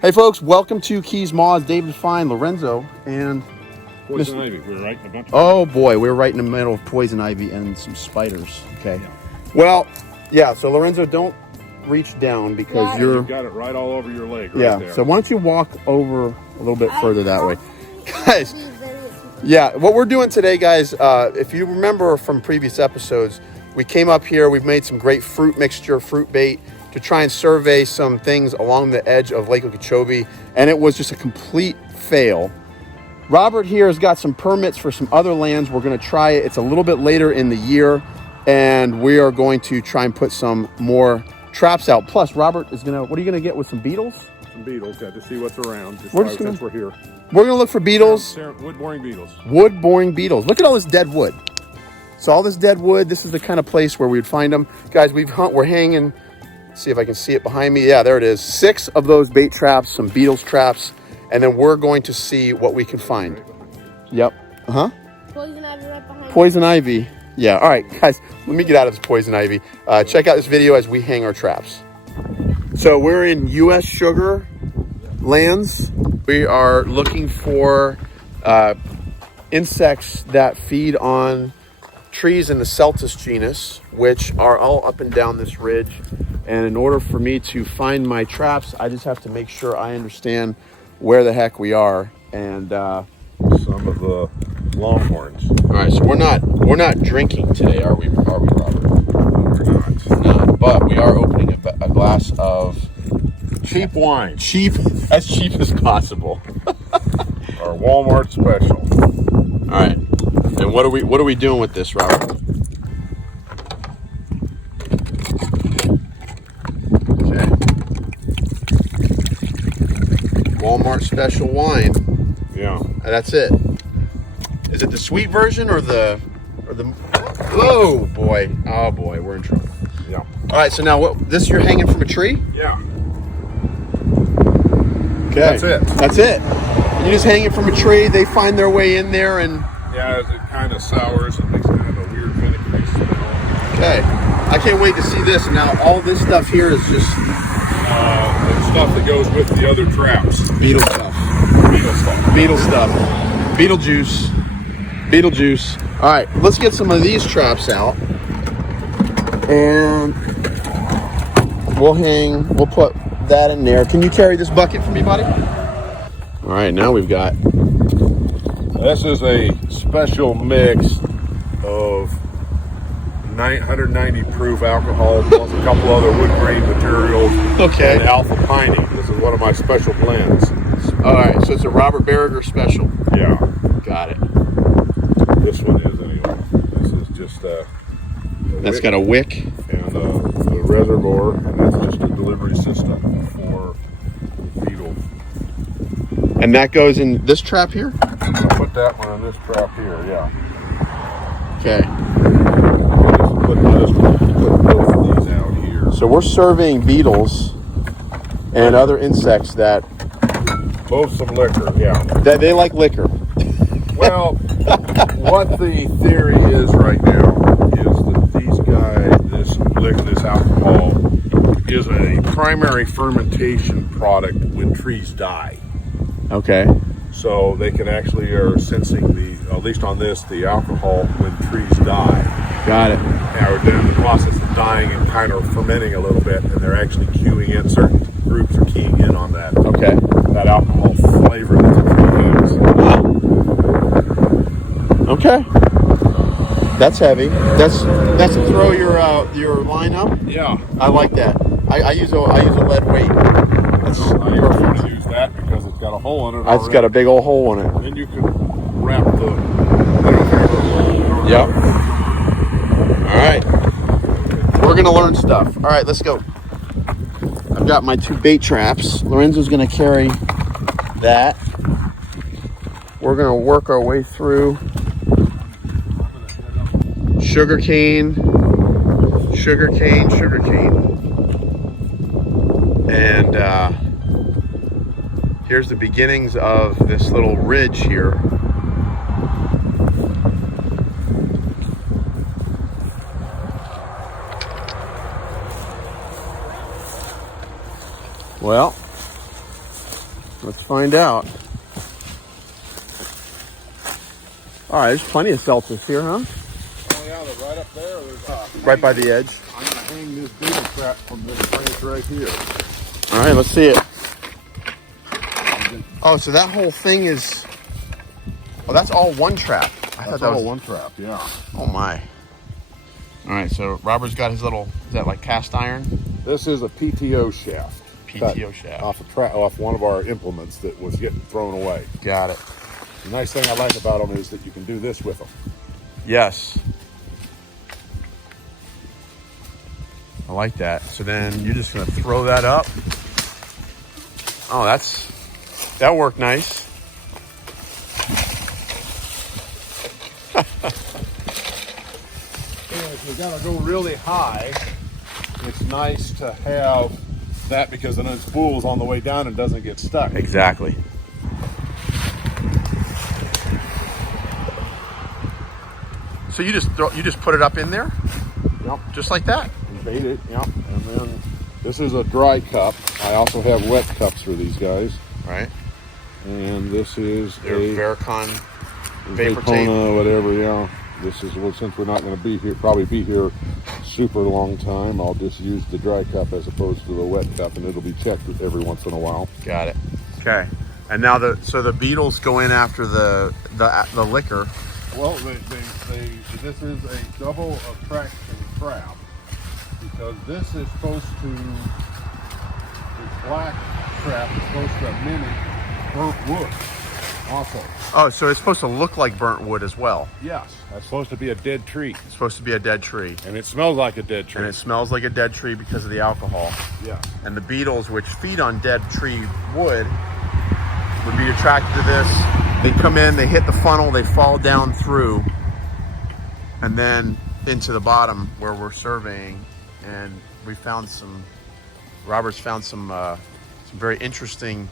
Hey folks, welcome to Keys Moths. David Fine, Lorenzo, and Poison ivy. We're right in a bunch of oh boy, we're right in the middle of poison ivy and some spiders. Okay. Well, yeah. So Lorenzo, don't reach down because you've got it right all over your leg. Yeah. There. So why don't you walk over a little bit further that way, guys? Yeah. What we're doing today, guys, if you remember from previous episodes, we came up here. We've made some great fruit mixture, fruit bait, to try and survey some things along the edge of Lake Okeechoobee, and it was just a complete fail. Robert here has got some permits for some other lands. We're going to try it. It's a little bit later in the year, and we are going to try and put some more traps out. Plus, Robert is going to, what are you going to get with some beetles? Some beetles, yeah, to see what's around. Since we're here. We're going to look for beetles. Wood-boring beetles. Wood-boring beetles. Look at all this dead wood. So all this dead wood, this is the kind of place where we'd find them. Guys, we're hanging, see if I can see it behind me. Yeah, there it is. 6 of those bait traps, some beetles traps. And then we're going to see what we can find. Yep. Poison ivy right behind Poison ivy. Yeah. All right, guys, let me get out of this poison ivy. Check out this video as we hang our traps. So we're in U.S. sugar lands. We are looking for insects that feed on trees in the Celtis genus, which are all up and down this ridge. And in order for me to find my traps, I just have to make sure I understand where the heck we are. And some of the longhorns. All right, so we're not drinking today, are we, Robert? We're not. No, but we are opening a glass of Cheap wine. as cheap as possible. Our Walmart special. All right, and what are we doing with this, Robert? Walmart special wine. Yeah. That's it. Is it the sweet version or the oh boy, we're in trouble. Yeah. All right, so now this you're hanging from a tree? Yeah. Okay. That's it. You just hang it from a tree, they find their way in there, and Yeah, it kind of sours and makes kind of a weird vinegary smell. okay. I can't wait to see this. And now all this stuff here is just The stuff that goes with the other traps. beetle stuff. Beetle juice. All right, let's get some of these traps out, and we'll put that in there. Can you carry this bucket for me, buddy? All right, now we've got, This is a special mix of 190 proof alcohol plus a couple other wood grain materials. Okay. And alpha piney. This is one of my special blends. all right, so it's a Robert Beiriger special. Yeah. Got it. This one is anyway. This is just That's got a wick. and a reservoir, and that's just a delivery system for beetle. And that goes in this trap here? I'll put that one on this trap here. Yeah. Okay. I'll just put both of these out here. So we're surveying beetles and other insects that Both some liquor. Yeah. they like liquor. Well, what the theory is right now is that these guys, this alcohol, is a primary fermentation product when trees die. Okay. So they can actually are sensing at least on this, the alcohol when trees die. Got it. Now they're in the process of dying and kind of fermenting a little bit, and they're actually cueing in. Certain groups are keying in on that. Okay. That alcohol flavor that the tree has. Okay. That's heavy. That's to throw your line up. Yeah. I like that. I use a lead weight. That's You're going to use that because it's got a hole in it. It's got a big old hole in it. Then you can wrap the. Yep. All right. We're gonna learn stuff. All right, let's go. I've got my 2 bait traps. Lorenzo's gonna carry that. We're gonna work our way through sugarcane. And here's the beginnings of this little ridge here. Well, Let's find out. All right, there's plenty of celtus here, huh? Oh yeah, they're right up there. There's Right by the edge. I'm gonna hang this beetle trap from this branch right here. All right, let's see it. Oh, so that whole thing is, oh, that's all one trap. I thought that was one trap, yeah. Oh my. All right, so Robert's got his little, is that like cast iron? This is a PTO shaft. PTO shaft. Off one of our implements that was getting thrown away. Got it. The nice thing I like about them is that you can do this with them. Yes. I like that. So then you're just gonna throw that up. Oh, that worked nice. And if you gotta go really high, it's nice to have that because then it spools on the way down and doesn't get stuck. Exactly. So you just put it up in there? Yep. Just like that? And bait it, yep. And then this is a dry cup. I also have wet cups for these guys. Right. And this is Their Vericon vapor Daytona, tape. whatever, yeah. This is, well, since we're not going to be here, probably be here super long time, I'll just use the dry cup as opposed to the wet cup, and it'll be checked every once in a while. Got it. Okay. And now the beetles go in after the liquor. Well, this is a double attraction trap because this is supposed to, this black trap is supposed to mimic burnt wood also. Oh, so it's supposed to look like burnt wood as well. Yes, that's supposed to be a dead tree. It's supposed to be a dead tree. And it smells like a dead tree. And it smells like a dead tree because of the alcohol. Yeah. And the beetles, which feed on dead tree wood, would be attracted to this. They come in, they hit the funnel, they fall down through, and then into the bottom where we're surveying. And we found Robert's found some very interesting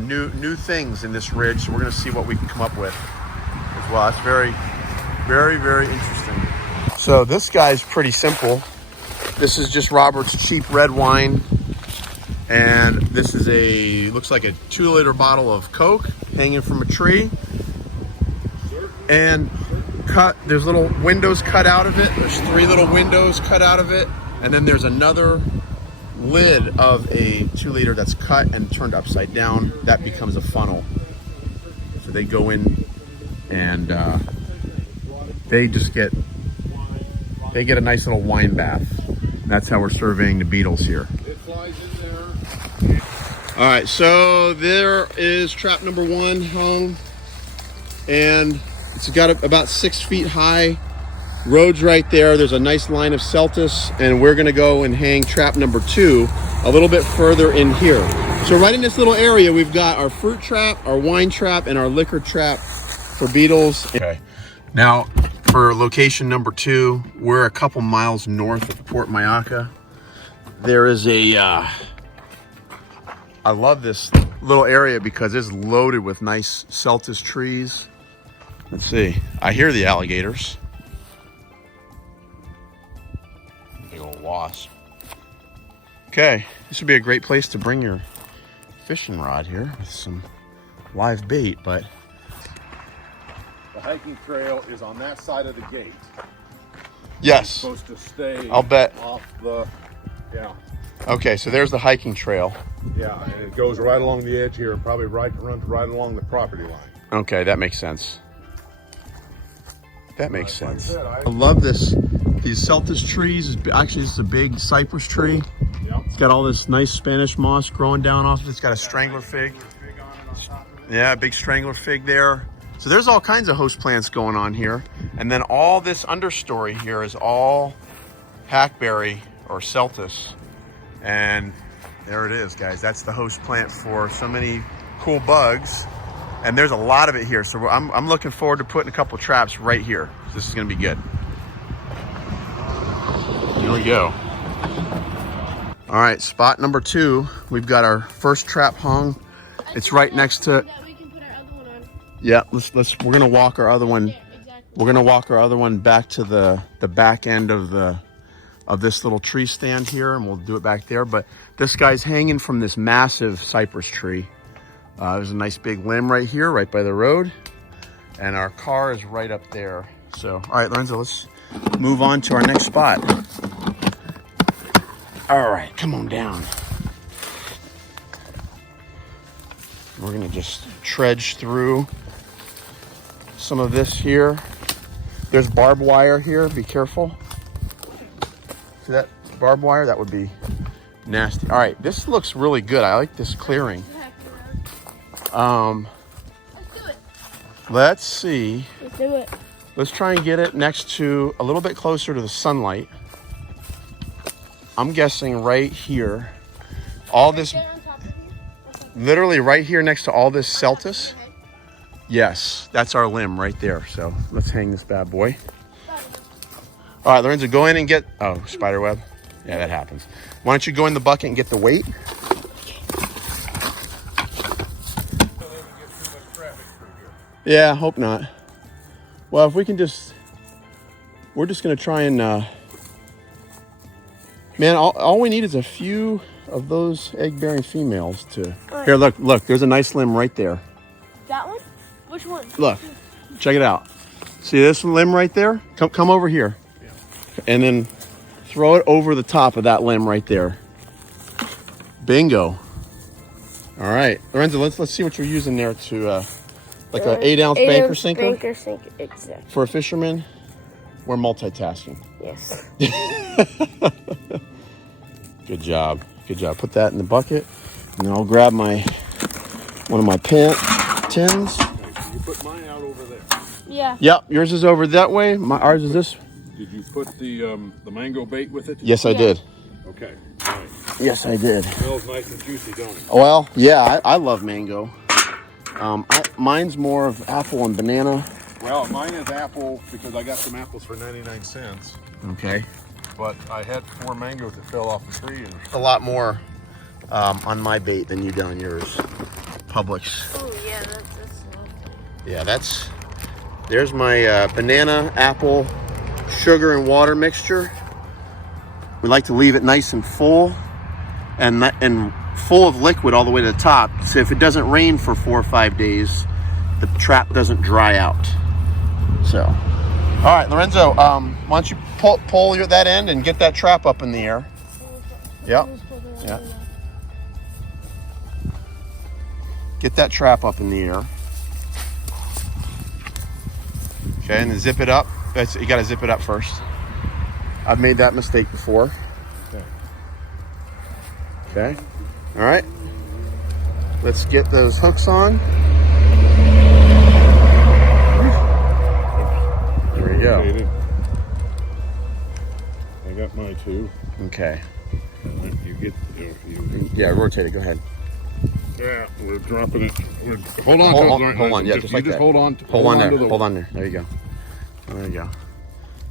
new things in this ridge. So we're gonna see what we can come up with as well. That's very, very, very interesting. So this guy's pretty simple. This is just Robert's cheap red wine. And this is looks like a 2-liter bottle of Coke hanging from a tree. And there's little windows cut out of it. There's 3 little windows cut out of it. And then there's another lid of a 2-liter that's cut and turned upside down. That becomes a funnel. So they go in and they get a nice little wine bath. That's how we're surveying the beetles here. It flies in there. All right, so there is trap number 1 hung, and it's got about 6 feet high. Road's right there. There's a nice line of celtus, and we're gonna go and hang trap number 2 a little bit further in here. So right in this little area, we've got our fruit trap, our wine trap, and our liquor trap for beetles. Okay, now for location number 2, we're a couple miles north of Port Mayaca. There is I love this little area because it's loaded with nice celtus trees. Let's see. I hear the alligators. Big old wasp. Okay, this would be a great place to bring your fishing rod here with some live bait, but The hiking trail is on that side of the gate. yes. It's supposed to stay I'll bet. off the, yeah. Okay, so there's the hiking trail. Yeah, and it goes right along the edge here and probably runs right along the property line. Okay, that makes sense. That makes Like I sense. said, I love these celtus trees. Actually, this is a big cypress tree. Yep. It's got all this nice Spanish moss growing down off it. It's got a strangler fig. Yeah, a big strangler fig there. So there's all kinds of host plants going on here. And then all this understory here is all hackberry or celtus. And there it is, guys. That's the host plant for so many cool bugs. And there's a lot of it here. So I'm looking forward to putting a couple traps right here. This is gonna be good. Here we go. All right, spot number 2. We've got our first trap hung. It's right next to, That we can put our other one on. yeah, we're gonna walk our other one. Yeah, exactly. We're gonna walk our other one back to the back end of the of this little tree stand here, and we'll do it back there. But this guy's hanging from this massive cypress tree. There's a nice big limb right here, right by the road. And our car is right up there. So, all right, Lorenzo, let's move on to our next spot. All right, come on down. We're gonna just trudge through some of this here. There's barbed wire here, be careful. See that barbed wire? That would be nasty. All right, this looks really good. I like this clearing. Let's do it. Let's see. Let's do it. Let's try and get it next to, a little bit closer to the sunlight. I'm guessing right here. All this, Get on top of you. literally right here next to all this celtis. Yes, that's our limb right there. So let's hang this bad boy. All right, Lorenzo, go in and get, oh, spider web. Yeah, that happens. Why don't you go in the bucket and get the weight? Yeah, hope not. Well, if we can just, we're just gonna try and, man, all we need is a few of those egg-bearing females to, here, look, there's a nice limb right there. That one? Which one? Look, check it out. See this limb right there? Come over here. And then throw it over the top of that limb right there. Bingo. All right, Lorenzo, let's see what you're using there to, like an 8-ounce banker sinker? Banker sinker, exactly. For a fisherman, we're multitasking. Yes. Good job. Good job. Put that in the bucket, and then I'll grab one of my tins. You put mine out over there. Yeah. Yep, yours is over that way. Ours is this. Did you put the mango bait with it? Yes, I Yeah. did. Okay. All right. Yes, I did. Smells nice and juicy, don't it? Well, yeah, I love mango. Mine's more of apple and banana. Well, mine is apple because I got some apples for 99 cents. Okay. But I had 4 mangoes that fell off the tree. And A lot more on my bait than you do on yours. Publix. Oh, yeah, that's Yeah, there's my banana, apple, sugar, and water mixture. We like to leave it nice and full and full of liquid all the way to the top. So if it doesn't rain for 4 or 5 days, the trap doesn't dry out. So, all right, Lorenzo, why don't you pull that end and get that trap up in the air? Yep. Yeah. Get that trap up in the air. Okay, and then zip it up. You got to zip it up first. I've made that mistake before. Okay. All right. Let's get those hooks on. There we go. I got mine too. Okay. You get. Yeah, rotate it. Go ahead. Yeah, we're dropping it. Hold on. Hold on. Yeah, just like that. Hold on. Hold on there. Hold on there. There you go. There you go.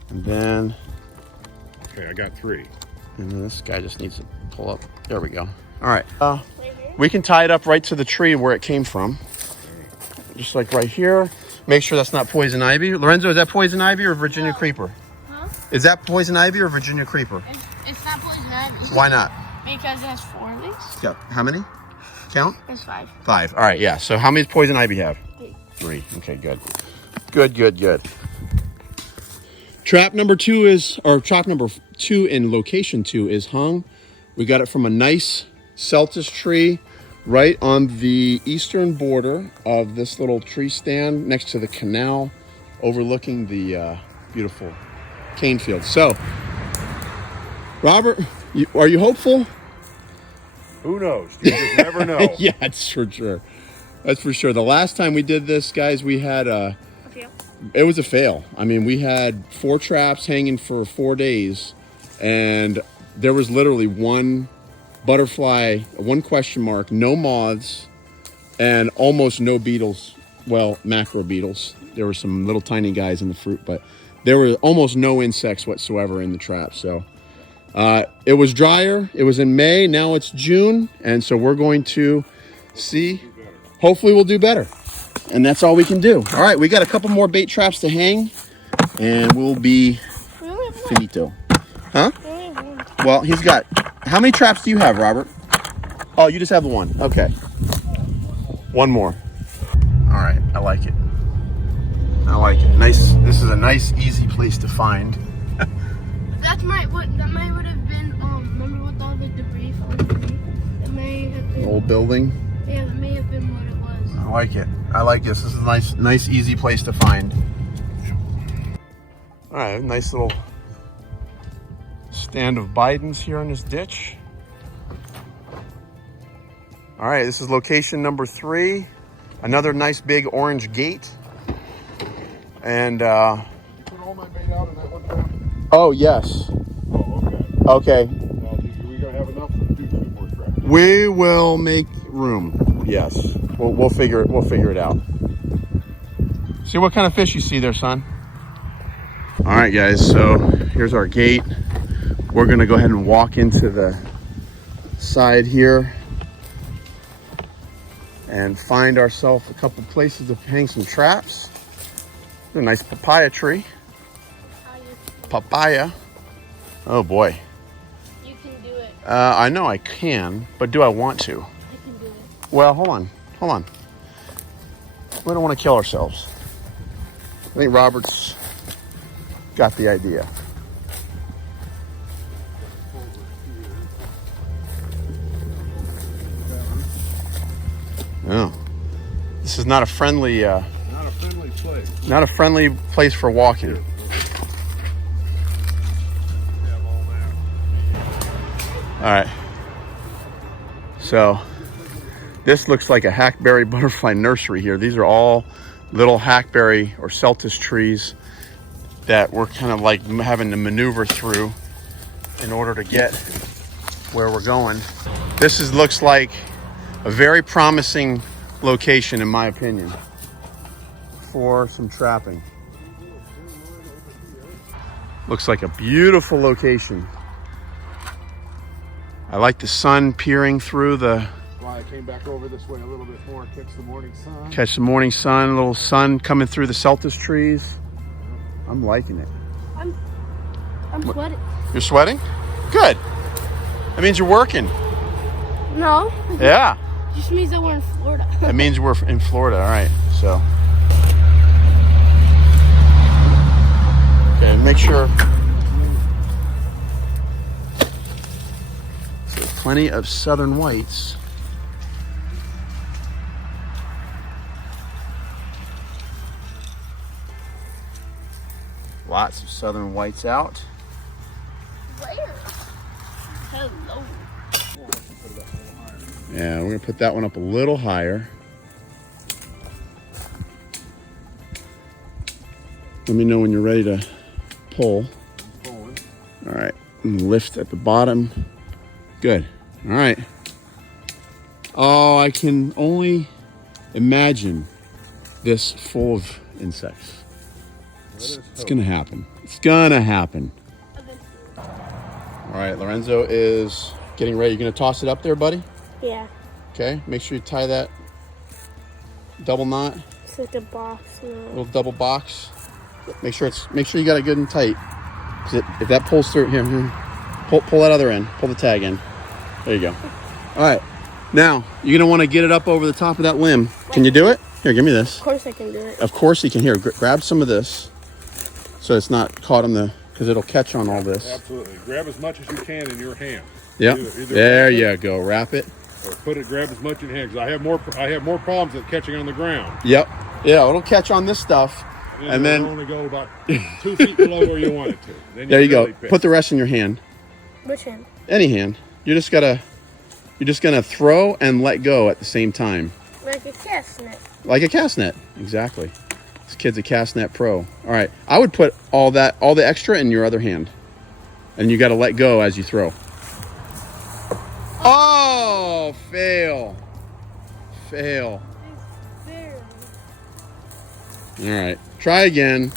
And then. Okay, I got 3. And then this guy just needs to pull up. There we go. All right. We can tie it up right to the tree where it came from. Just like right here. Make sure that's not poison ivy. Lorenzo, is that poison ivy or Virginia creeper? Huh? Is that poison ivy or Virginia creeper? It's not poison ivy. Why not? Because it has 4 leaves. Yeah. How many? Count? There's 5. 5. All right, yeah. So how many does poison ivy have? 3. Okay, good. Good. Trap number 2 in location 2 is hung. We got it from a nice celtis tree right on the eastern border of this little tree stand next to the canal overlooking the beautiful cane field. So, Robert, are you hopeful? Who knows? You just never know. Yeah, that's for sure. That's for sure. The last time we did this, guys, we had it was a fail. I mean, we had 4 traps hanging for 4 days, and there was literally one butterfly, one question mark, no moths, and almost no beetles. Well, macro beetles. There were some little tiny guys in the fruit, but there were almost no insects whatsoever in the trap. So it was drier. It was in May. Now it's June, and so we're going to see. Hopefully, we'll do better. And that's all we can do. All right, we got a couple more bait traps to hang, and we'll be finito. Huh? We only Well, he's got, how many traps do you have, Robert? Oh, you just have the one. Okay. One more. All right, I like it. I like it. Nice. This is a nice, easy place to find. That might would have been remember what all the debris from the debris? That may have been Old building. Yeah, that may have been what it was. I like it. I like this. This is a nice, easy place to find. All right, nice little stand of Bidens here in this ditch. All right, this is location number 3. Another nice big orange gate. And Put all my bait out in that one trap? oh yes. Oh, Okay. okay. Now, we gonna have enough to do 2 more traps? We will make room. Yes. We'll figure it out. See what kind of fish you see there, son. All right, guys. So here's our gate. We're gonna go ahead and walk into the side here and find ourselves a couple places to hang some traps. A nice papaya tree. Papaya. Oh boy. You can do it. I know I can, but do I want to? I can do it. Well, hold on. We don't want to kill ourselves. I think Robert's got the idea. Oh, this is not a friendly. Not a friendly place. Not a friendly place for walking. Have all that. All right. So this looks like a hackberry butterfly nursery here. These are all little hackberry or celtis trees that we're kind of like having to maneuver through in order to get where we're going. This looks like a very promising location, in my opinion, for some trapping. Looks like a beautiful location. I like the sun peering through the... Why I came back over this way a little bit more, catch the morning sun. Catch the morning sun, a little sun coming through the celtis trees. I'm liking it. I'm sweating. You're sweating? Good. That means you're working. No. Yeah. Just means that we're in Florida. That means we're in Florida. All right. So. Okay, make sure. So plenty of southern whites. Lots of southern whites out. Where? Hello. Yeah, we're gonna put that one up a little higher. Let me know when you're ready to pull. Pulling. All right, and lift at the bottom. Good. All right. Oh, I can only imagine this full of insects. It's gonna happen. It's gonna happen. All right, Lorenzo is getting ready. You gonna toss it up there, buddy? Yeah. Okay. Make sure you tie that double knot, It's like a box. little double box. Make sure you got it good and tight. 'Cause if that pulls through here, pull that other end. Pull the tag in. There you go. All right. Now you're gonna want to get it up over the top of that limb. Can you do it? Here, give me this. Of course I can do it. Of course you can. Here, grab some of this, so it's not caught on the, because it'll catch on all this. Absolutely. Grab as much as you can in your hand. Yep. Either There wrap it you go. Wrap it. Or grab as much in your hand. Because I have more problems than catching on the ground. Yep. Yeah, it'll catch on this stuff, and then it'll only go about 2 feet below where you want it to. Then there you go. really pick. Put the rest in your hand. Which hand? Any hand. You're just gonna throw and let go at the same time. Like a cast net. Like a cast net. Exactly. This kid's a cast net pro. All right. I would put all the extra in your other hand. And you got to let go as you throw. Oh, fail. Fail. All right. Try again.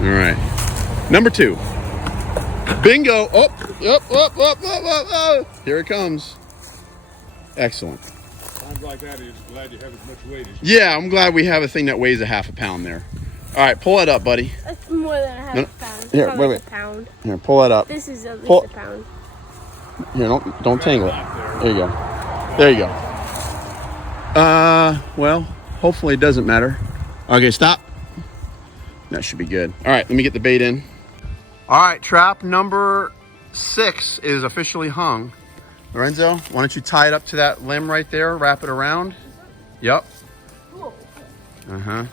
All right. Number 2. Bingo. Oh, up. Here it comes. Excellent. Times like that, you're glad you have as much weight as Yeah, I'm glad we have a thing that weighs a half a pound there. All right, pull it up, buddy. That's more than a half a pound. Here, It's wait, not like wait. a pound. Here, pull that up. This is at least Pull. a pound. Here, don't tangle it. There you go. There you go. Well, hopefully it doesn't matter. Okay, stop. That should be good. All right, let me get the bait in. All right, trap number 6 is officially hung. Lorenzo, why don't you tie it up to that limb right there, wrap it around. Yep. Cool. Uh-huh.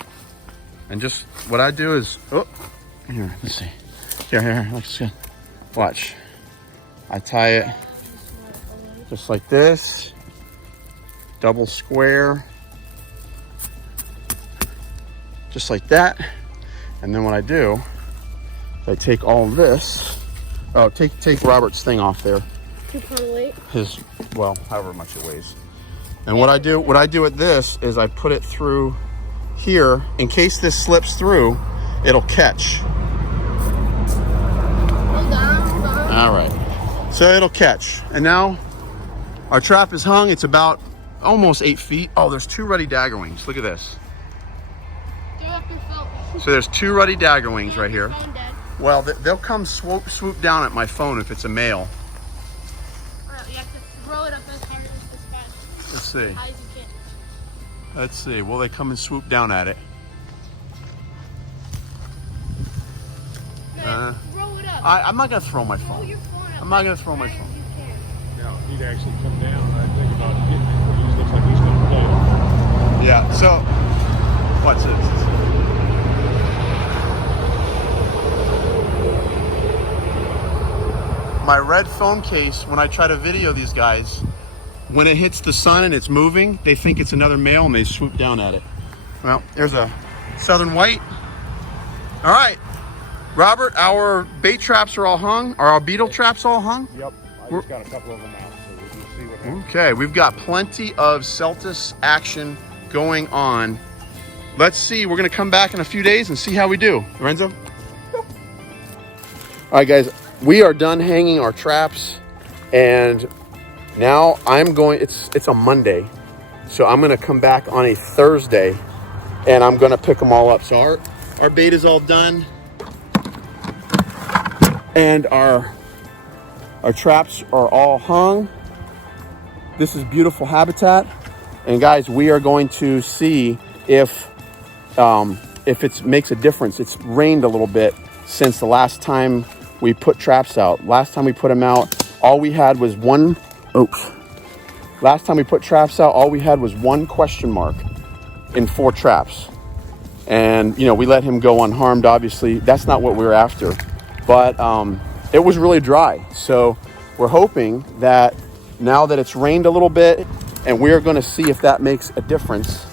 And just what I do is, oh, here, let's see. Here, let's see. Watch. I tie it just like this, double square, just like that. And then what I do is I take all of this. Oh, take Robert's thing off there. 2 pound weight. His, well, however much it weighs. And what I do with this is I put it through here in case this slips through, it'll catch. Hold on. All right, so it'll catch. And now our trap is hung. It's about almost 8 feet. Oh, there's 2 ruddy dagger wings. Look at this. Throw up your phone. So there's 2 ruddy dagger wings right here. Phone, Dad. Well, they'll come swoop down at my phone if it's a male. Alright, you have to throw it up as hard as fast. Let's see. As high as you can. Let's see. Will they come and swoop down at it? No, throw it up. I'm not gonna throw my Throw phone. your phone up. I'm not gonna throw my as high phone. as you can. Now, he'd actually come down, and I think about getting it, but he looks like he's going to play. Yeah. So, what's this? My red phone case, when I try to video these guys, when it hits the sun and it's moving, they think it's another male and they swoop down at it. Well, there's a southern white. All right, Robert, our bait traps are all hung. Are our beetle traps all hung? Yep, I just got a couple of them out, so we'll just see what happens. Okay, we've got plenty of Celtis action going on. Let's see, we're gonna come back in a few days and see how we do. Lorenzo? All right, guys, we are done hanging our traps, and now I'm going, it's a Monday, so I'm gonna come back on a Thursday, and I'm gonna pick them all up. So our bait is all done, and our traps are all hung. This is beautiful habitat, and guys, we are going to see if it makes a difference. It's rained a little bit since the last time we put traps out. Last time we put them out, all we had was one. Last time we put traps out, all we had was one question mark in 4 traps, and we let him go unharmed. Obviously, that's not what we were after, but it was really dry. So we're hoping that now that it's rained a little bit, and we're going to see if that makes a difference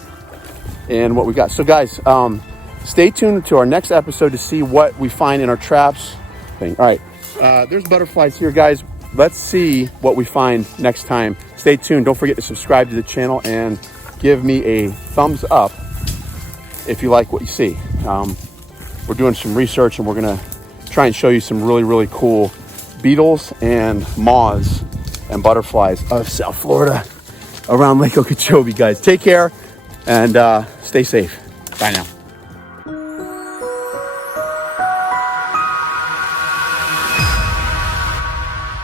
in what we got. So guys, stay tuned to our next episode to see what we find in our traps thing. All right, there's butterflies here, guys. Let's see what we find next time. Stay tuned. Don't forget to subscribe to the channel and give me a thumbs up if you like what you see. We're doing some research, and we're gonna try and show you some really, really cool beetles and moths and butterflies of South Florida around Lake Okeechoobee, guys. Take care and stay safe. Bye now.